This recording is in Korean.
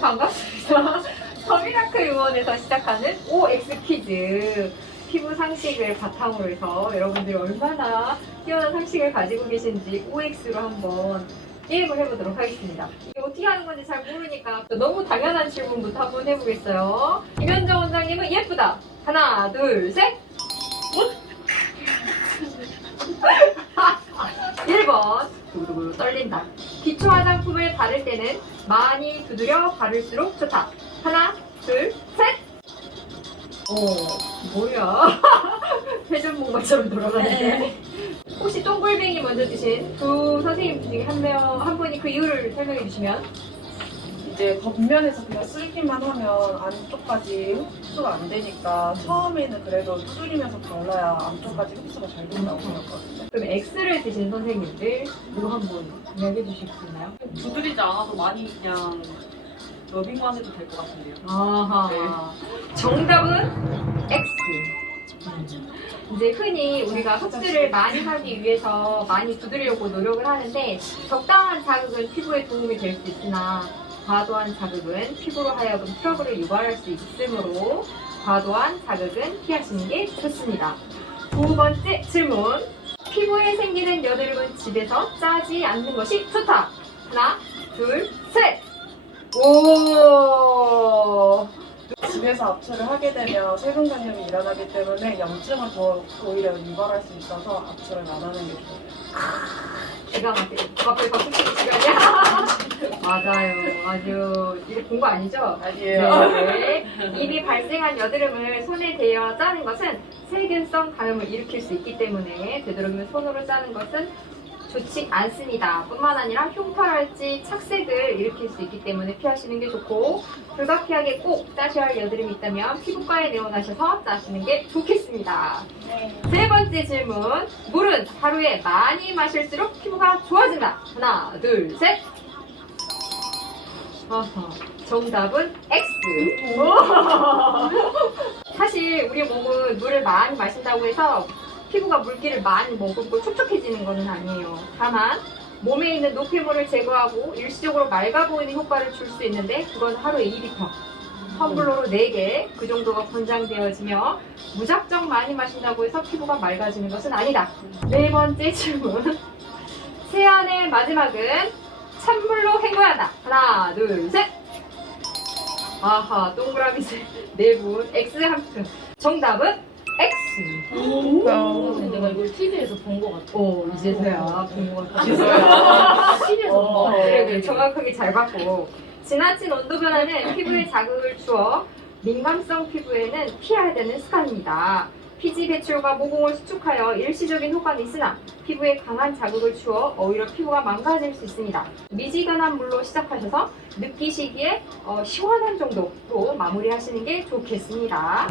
반갑습니다. 더미라클 의원에서 시작하는 OX 퀴즈. 피부 상식을 바탕으로 해서 여러분들이 얼마나 뛰어난 상식을 가지고 계신지 OX로 한번 게임을 해보도록 하겠습니다. 이게 어떻게 하는 건지 잘 모르니까 너무 당연한 질문부터 한번 해보겠어요. 김현정 원장님은 예쁘다. 하나, 둘, 셋. 1번 두구두구 떨린다. 기초 화장품을 바를 때는 많이 두드려 바를수록 좋다. 하나, 둘, 셋. 어, 뭐야? 회전목마처럼 돌아가는데. 혹시 똥골뱅이 먼저 드신 두 선생님 중에 한 명, 한 분이 그 이유를 설명해 주시면. 이제 겉면에서 그냥 쓸기만 하면 안쪽까지 흡수가 안 되니까 처음에는 그래도 두드리면서 발라야 안쪽까지 흡수가 잘 된다고 생각하거든요. 그럼 X를 드신 선생님들 이거 한번 이야기해 주실 수 있나요? 두드리지 않아도 많이 그냥 러빙만 해도 될 것 같은데요. 아하. 정답은 X. 이제 흔히 우리가 흡수를 많이 하기 위해서 많이 두드리려고 노력을 하는데 적당한 자극은 피부에 도움이 될 수 있으나 과도한 자극은 피부로 하여금 트러블을 유발할 수 있으므로 과도한 자극은 피하시는 게 좋습니다. 두 번째 질문. 피부에 생기는 여드름은 집에서 짜지 않는 것이 좋다. 하나, 둘, 셋. 오. 집에서 압출을 하게 되면 세균 감염이 일어나기 때문에 염증을 더 오히려 유발할 수 있어서 압출을 안 하는 게 좋아요. 기가 막히게. 갑자기 박수 치는 시간이야? 맞아요. 아주, 이거 본 거 아니죠? 아니에요. 네. 이미 발생한 여드름을 손에 대어 짜는 것은 세균성 감염을 일으킬 수 있기 때문에 되도록이면 손으로 짜는 것은 좋지 않습니다. 뿐만 아니라 흉터랄지 착색을 일으킬 수 있기 때문에 피하시는 게 좋고 불가피하게 꼭 짜셔야 할 여드름이 있다면 피부과에 내원하셔서 짜시는 게 좋겠습니다. 세 번째 질문. 물은 하루에 많이 마실수록 피부가 좋아진다. 하나, 둘, 셋. 어허, 정답은 X. 사실 우리 몸은 물을 많이 마신다고 해서 피부가 물기를 많이 머금고 촉촉해지는 것은 아니에요. 다만 몸에 있는 노폐물을 제거하고 일시적으로 맑아 보이는 효과를 줄 수 있는데 그건 하루에 2리터. 텀블러로 4개 그 정도가 권장되어지며 무작정 많이 마신다고 해서 피부가 맑아지는 것은 아니다. 네 번째 질문. 세안의 마지막은 찬물로 헹궈야 한다. 하나, 둘, 셋. 아하, 동그라미 셋. 네 분. X 한 표. 정답은 X. 내가 이걸 TV에서 본 것 같아. 오, 이제서야 본것 같아. TV에서 본 것 같아. 그래, 그래. 정확하게 잘 봤고. 지나친 온도 변화는 피부에 자극을 주어 민감성 피부에는 피해야 되는 습관입니다. 피지 배출과 모공을 수축하여 일시적인 효과는 있으나 피부에 강한 자극을 주어 오히려 피부가 망가질 수 있습니다. 미지근한 물로 시작하셔서 느끼시기에 어, 시원한 정도로 마무리하시는 게 좋겠습니다.